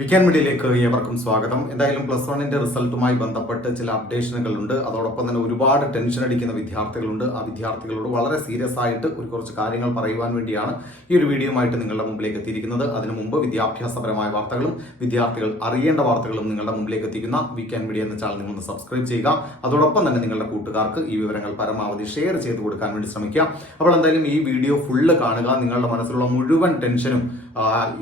വിക്കാൻ മീഡിയയിലേക്ക് ഏവർക്കും സ്വാഗതം. എന്തായാലും പ്ലസ് വണ്ണിന്റെ റിസൾട്ടുമായി ബന്ധപ്പെട്ട് ചില അപ്ഡേഷനുകളുണ്ട്. അതോടൊപ്പം തന്നെ ഒരുപാട് ടെൻഷൻ അടിക്കുന്ന വിദ്യാർത്ഥികളുണ്ട്. ആ വിദ്യാർത്ഥികളോട് വളരെ സീരിയസ് ആയിട്ട് ഒരു കുറച്ച് കാര്യങ്ങൾ പറയുവാൻ വേണ്ടിയാണ് ഈ ഒരു വീഡിയോയുമായിട്ട് നിങ്ങളുടെ മുമ്പിലേക്ക് എത്തിയിരിക്കുന്നത്. അതിനു മുമ്പ് വിദ്യാഭ്യാസപരമായ വാർത്തകളും വിദ്യാർത്ഥികൾ അറിയേണ്ട വാർത്തകളും നിങ്ങളുടെ മുമ്പിലേക്ക് എത്തിക്കുന്ന വിക്കാൻ മീഡിയ എന്ന ചാനൽ നിങ്ങൾ സബ്സ്ക്രൈബ് ചെയ്യുക. അതോടൊപ്പം തന്നെ നിങ്ങളുടെ കൂട്ടുകാർക്ക് ഈ വിവരങ്ങൾ പരമാവധി ഷെയർ ചെയ്ത് കൊടുക്കാൻ വേണ്ടി ശ്രമിക്കുക. അപ്പോൾ എന്തായാലും ഈ വീഡിയോ ഫുള്ള് കാണുക. നിങ്ങളുടെ മനസ്സിലുള്ള മുഴുവൻ ടെൻഷനും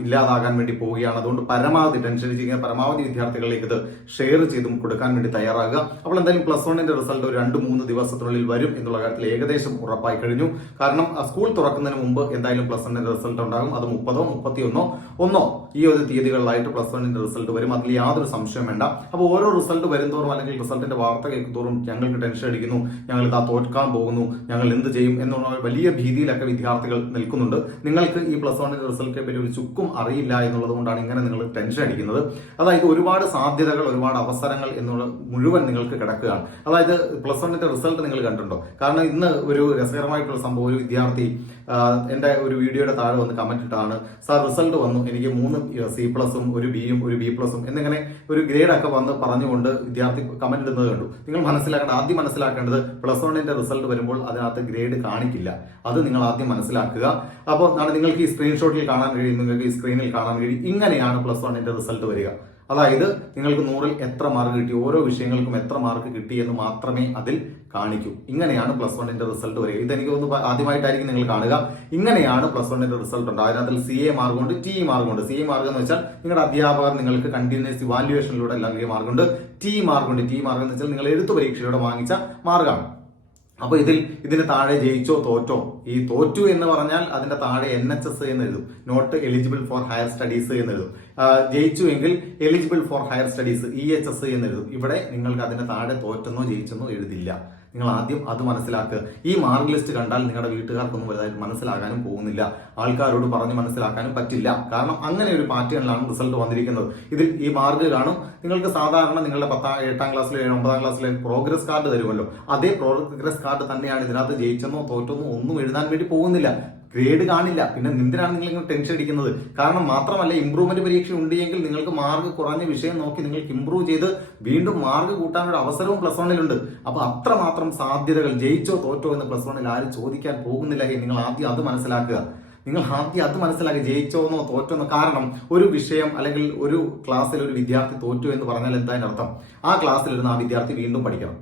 ഇല്ലാതാകാൻ വേണ്ടി പോവുകയാണ്. അതുകൊണ്ട് പരമാവധി ടെൻഷൻ ചെയ്യുക പരമാവധി വിദ്യാർത്ഥികളിലേക്ക് ഇത് ഷെയർ ചെയ്തും കൊടുക്കാൻ വേണ്ടി തയ്യാറാകുക. അപ്പോൾ എന്തായാലും പ്ലസ് വണ്ണിന്റെ റിസൾട്ട് ഒരു രണ്ട് മൂന്ന് ദിവസത്തിനുള്ളിൽ വരും എന്നുള്ള കാര്യത്തിൽ ഏകദേശം ഉറപ്പായി കഴിഞ്ഞു. കാരണം സ്കൂൾ തുറക്കുന്നതിന് മുമ്പ് എന്തായാലും പ്ലസ് വണ്ണിന്റെ റിസൾട്ട് ഉണ്ടാകും. അത് മുപ്പതോ മുപ്പത്തിയൊന്നോ ഒന്നോ ഈ ഒരു തീയതികളിലായിട്ട് പ്ലസ് വണ്ണിന്റെ റിസൾട്ട് വരും. അതിൽ യാതൊരു സംശയം വേണ്ട. അപ്പോൾ ഓരോ റിസൾട്ട് വരുന്നതോറും അല്ലെങ്കിൽ റിസൾട്ടിന്റെ വാർത്ത കേൾക്കുന്നതോറും ഞങ്ങൾക്ക് ടെൻഷൻ അടിക്കുന്നു. ഞങ്ങൾ ഇതാ തോൽക്കാൻ പോകുന്നു. ഞങ്ങൾ എന്ത് ചെയ്യും എന്നുള്ള വലിയ ഭീതിയിലൊക്കെ വിദ്യാർത്ഥികൾ നിൽക്കുന്നുണ്ട്. നിങ്ങൾക്ക് ഈ പ്ലസ് വണ്ണിന്റെ റിസൾട്ടിനെ പറ്റി ഒരു ചുക്കും അറിയില്ല എന്നുള്ളത് കൊണ്ടാണ് ഇങ്ങനെ നിങ്ങൾ ടെൻഷൻ അടിക്കുന്നത്. അതായത് ഒരുപാട് സാധ്യതകൾ ഒരുപാട് അവസരങ്ങൾ എന്നുള്ള മുഴുവൻ നിങ്ങൾക്ക് കിടക്കുകയാണ്. അതായത് പ്ലസ് വണ്ണിന്റെ റിസൾട്ട് നിങ്ങൾ കണ്ടിട്ടുണ്ടോ? കാരണം ഇന്ന് ഒരു രസകരമായിട്ടുള്ള സംഭവം ഒരു വിദ്യാർത്ഥി ആ, എന്റെ ഒരു വീഡിയോയുടെ താഴെ വന്ന് കമന്റ് ഇട്ടാണ് സാർ റിസൾട്ട് വന്നു. എനിക്ക് മൂന്ന് സി പ്ലസും ഒരു ബിയും ഒരു ബി പ്ലസും എന്നിങ്ങനെ ഒരു ഗ്രേഡ് ഒക്കെ വന്ന് പറഞ്ഞുകൊണ്ട് വിദ്യാർത്ഥി കമന്റ് ഇടുന്നത് കണ്ടു. നിങ്ങൾ മനസ്സിലാക്കേണ്ട ആദ്യം മനസ്സിലാക്കേണ്ടത് പ്ലസ് വണ്ണിന്റെ റിസൾട്ട് വരുമ്പോൾ അതിനകത്ത് ഗ്രേഡ് കാണിക്കില്ല. അത് നിങ്ങൾ ആദ്യം മനസ്സിലാക്കുക. അപ്പോൾ നിങ്ങൾക്ക് ഈ സ്ക്രീൻഷോട്ടിൽ കാണാൻ കഴിയും നിങ്ങൾക്ക് ഈ സ്ക്രീനിൽ കാണാൻ കഴിയും. ഇങ്ങനെയാണ് പ്ലസ് വണ്ണിന്റെ റിസൾട്ട് വരിക. അതായത് നിങ്ങൾക്ക് നൂറിൽ എത്ര മാർക്ക് കിട്ടി ഓരോ വിഷയങ്ങൾക്കും എത്ര മാർക്ക് കിട്ടി എന്ന് മാത്രമേ അതിൽ കാണിക്കൂ. ഇങ്ങനെയാണ് പ്ലസ് വണ്ണിന്റെ റിസൾട്ട് വരിക. ഇതെനിക്ക് ഒന്ന് ആദ്യമായിട്ടായിരിക്കും നിങ്ങൾ കാണുക. ഇങ്ങനെയാണ് പ്ലസ് വണ്ണിന്റെ റിസൾട്ട് ഉണ്ട് അതിനകത്ത് സി എ മാർക്കുണ്ട് ടി മാർക്കുണ്ട് സി എ മാർക്ക് എന്ന് വെച്ചാൽ നിങ്ങളുടെ അധ്യാപകർ നിങ്ങൾക്ക് കണ്ടിന്യൂസ് ഇവാലുവേഷനിലൂടെ നൽകിയ മാർക്കുണ്ട് ടി മാർക്കുണ്ട് ടി മാർക്ക് എന്ന് വെച്ചാൽ നിങ്ങൾ എഴുത്തു പരീക്ഷയിലൂടെ വാങ്ങിച്ച മാർക്കാണ് അപ്പൊ ഇതിൽ ഇതിന് താഴെ ജയിച്ചോ തോറ്റോ? ഈ തോറ്റു എന്ന് പറഞ്ഞാൽ അതിന്റെ താഴെ എൻ എച്ച് എസ് എന്ന് എഴുതും. Not eligible for higher studies എന്ന് എഴുതും. ജയിച്ചു എങ്കിൽ eligible for higher studies E H S എന്ന് എഴുതും. ഇവിടെ നിങ്ങൾക്ക് അതിന്റെ താഴെ തോറ്റെന്നോ ജയിച്ചെന്നോ എഴുതില്ല. നിങ്ങൾ ആദ്യം അത് മനസ്സിലാക്കുക ഈ മാർക്ക് ലിസ്റ്റ് കണ്ടാൽ നിങ്ങളുടെ വീട്ടുകാർക്കൊന്നും വലുതായിട്ട് മനസ്സിലാകാനും പോകുന്നില്ല. ആൾക്കാരോട് പറഞ്ഞ് മനസ്സിലാക്കാനും പറ്റില്ല. കാരണം അങ്ങനെ ഒരു പാറ്റേണിലാണ് റിസൾട്ട് വന്നിരിക്കുന്നത്. ഇതിൽ ഈ മാർക്ക് കാണും. നിങ്ങൾക്ക് സാധാരണ നിങ്ങളുടെ പത്താം എട്ടാം ക്ലാസ്സിലെ ഒമ്പതാം ക്ലാസ്സിലെ പ്രോഗ്രസ് കാർഡ് തരുമല്ലോ. അതേ പ്രോഗ്രസ് കാർഡ് തന്നെയാണ് ഇതിനകത്ത് ജയിച്ചെന്നോ തോറ്റെന്നോ ഒന്നും എഴുതാൻ വേണ്ടി പോകുന്നില്ല. ഗ്രേഡ് കാണില്ല. പിന്നെ എന്തിനാണ് നിങ്ങൾ ഇങ്ങനെ ടെൻഷൻ അടിക്കുന്നത്. കാരണം മാത്രമല്ല ഇംപ്രൂവ്മെന്റ് പരീക്ഷ ഉണ്ടെങ്കിൽ നിങ്ങൾക്ക് മാർക്ക് കുറഞ്ഞ വിഷയം നോക്കി നിങ്ങൾക്ക് ഇംപ്രൂവ് ചെയ്ത് വീണ്ടും മാർക്ക് കൂട്ടാനുള്ള അവസരവും പ്ലസ് വണ്ണിലുണ്ട് അപ്പൊ അത്രമാത്രം സാധ്യതകൾ ജയിച്ചോ തോറ്റോ എന്ന് പ്ലസ് വണ്ണിൽ ആരും ചോദിക്കാൻ പോകുന്നില്ല. നിങ്ങൾ ആദ്യം അത് മനസ്സിലാക്കുക. നിങ്ങൾ ആദ്യം അത് മനസ്സിലാക്കി ജയിച്ചോന്നോ തോറ്റോന്നോ കാരണം ഒരു വിഷയം അല്ലെങ്കിൽ ഒരു ക്ലാസ്സിൽ ഒരു വിദ്യാർത്ഥി തോറ്റു എന്ന് പറഞ്ഞാൽ എന്താ അർത്ഥം? ആ ക്ലാസ്സിലിരുന്ന് ആ വിദ്യാർത്ഥി വീണ്ടും പഠിക്കണം.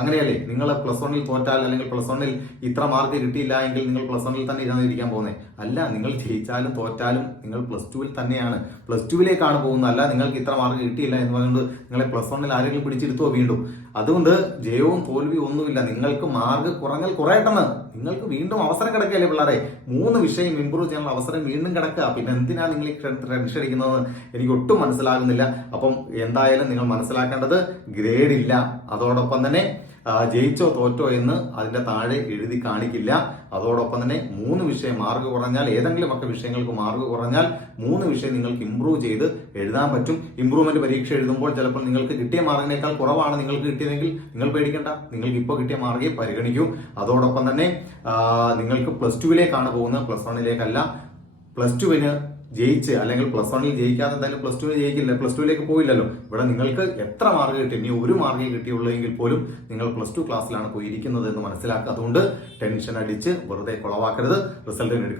അങ്ങനെയല്ലേ? നിങ്ങൾ പ്ലസ് വണ്ണിൽ തോറ്റാൽ അല്ലെങ്കിൽ പ്ലസ് വണ്ണിൽ ഇത്ര മാർക്ക് കിട്ടിയില്ല എങ്കിൽ നിങ്ങൾ പ്ലസ് വണ്ണിൽ തന്നെ ഇരുന്നിരിക്കാൻ പോകുന്നത് അല്ല നിങ്ങൾ ജയിച്ചാലും തോറ്റാലും നിങ്ങൾ പ്ലസ് ടുവിൽ തന്നെയാണ്. പ്ലസ് ടുവിലേക്കാണ് പോകുന്നത്. അല്ല നിങ്ങൾക്ക് ഇത്ര മാർക്ക് കിട്ടിയില്ല എന്ന് പറഞ്ഞുകൊണ്ട് നിങ്ങളെ പ്ലസ് വണ്ണിൽ ആരെങ്കിലും പിടിച്ചെടുത്തോ വീണ്ടും? അതുകൊണ്ട് ജയവും തോൽവിയും ഒന്നുമില്ല. നിങ്ങൾക്ക് മാർക്ക് കുറഞ്ഞാൽ കുറയട്ടെന്ന്. നിങ്ങൾക്ക് വീണ്ടും അവസരം കിടക്കുകയല്ലേ പിള്ളേരെ? മൂന്ന് വിഷയം ഇമ്പ്രൂവ് ചെയ്യാനുള്ള അവസരം വീണ്ടും കിടക്കുക. പിന്നെ എന്തിനാണ് നിങ്ങൾ ടെൻഷൻ അടിക്കുന്നത് എനിക്ക് ഒട്ടും മനസ്സിലാകുന്നില്ല. അപ്പം എന്തായാലും നിങ്ങൾ മനസ്സിലാക്കേണ്ടത് ഗ്രേഡ് ഇല്ല. അതോടൊപ്പം തന്നെ ജയിച്ചോ തോറ്റോ എന്ന് അതിന്റെ താഴെ എഴുതി കാണിക്കില്ല. അതോടൊപ്പം തന്നെ മൂന്ന് വിഷയം മാർക്ക് കുറഞ്ഞാൽ ഏതെങ്കിലും ഒക്കെ വിഷയങ്ങൾക്ക് മാർക്ക് കുറഞ്ഞാൽ മൂന്ന് വിഷയം നിങ്ങൾക്ക് ഇമ്പ്രൂവ് ചെയ്ത് എഴുതാൻ പറ്റും. ഇമ്പ്രൂവ്മെന്റ് പരീക്ഷ എഴുതുമ്പോൾ ചിലപ്പോൾ നിങ്ങൾക്ക് കിട്ടിയ മാർക്കിനേക്കാൾ കുറവാണ് നിങ്ങൾക്ക് കിട്ടിയതെങ്കിൽ നിങ്ങൾ പേടിക്കേണ്ട. നിങ്ങൾക്ക് ഇപ്പോൾ കിട്ടിയ മാർക്കേ പരിഗണിക്കൂ. അതോടൊപ്പം തന്നെ നിങ്ങൾക്ക് പ്ലസ് ടുവിലേക്കാണ് പോകുന്നത്. പ്ലസ് വണ്ണിലേക്കല്ല പ്ലസ് ടുവിന് ജയിച്ച് അല്ലെങ്കിൽ പ്ലസ് വണ്ണിൽ ജയിക്കാതെ എന്തായാലും പ്ലസ് ടുവിൽ ജയിക്കില്ല പ്ലസ് ടുവിലേക്ക് പോയില്ലല്ലോ. ഇവിടെ നിങ്ങൾക്ക് എത്ര മാർക്ക് കിട്ടി? ഇനി ഒരു മാർക്ക് കിട്ടിയുള്ളെങ്കിൽ പോലും നിങ്ങൾ പ്ലസ് ടു ക്ലാസ്സിലാണ് പോയിരിക്കുന്നത് എന്ന് മനസ്സിലാക്കുക അതുകൊണ്ട് ടെൻഷൻ അടിച്ച് വെറുതെ കുളവാക്കരുത്. റിസൾട്ടിന്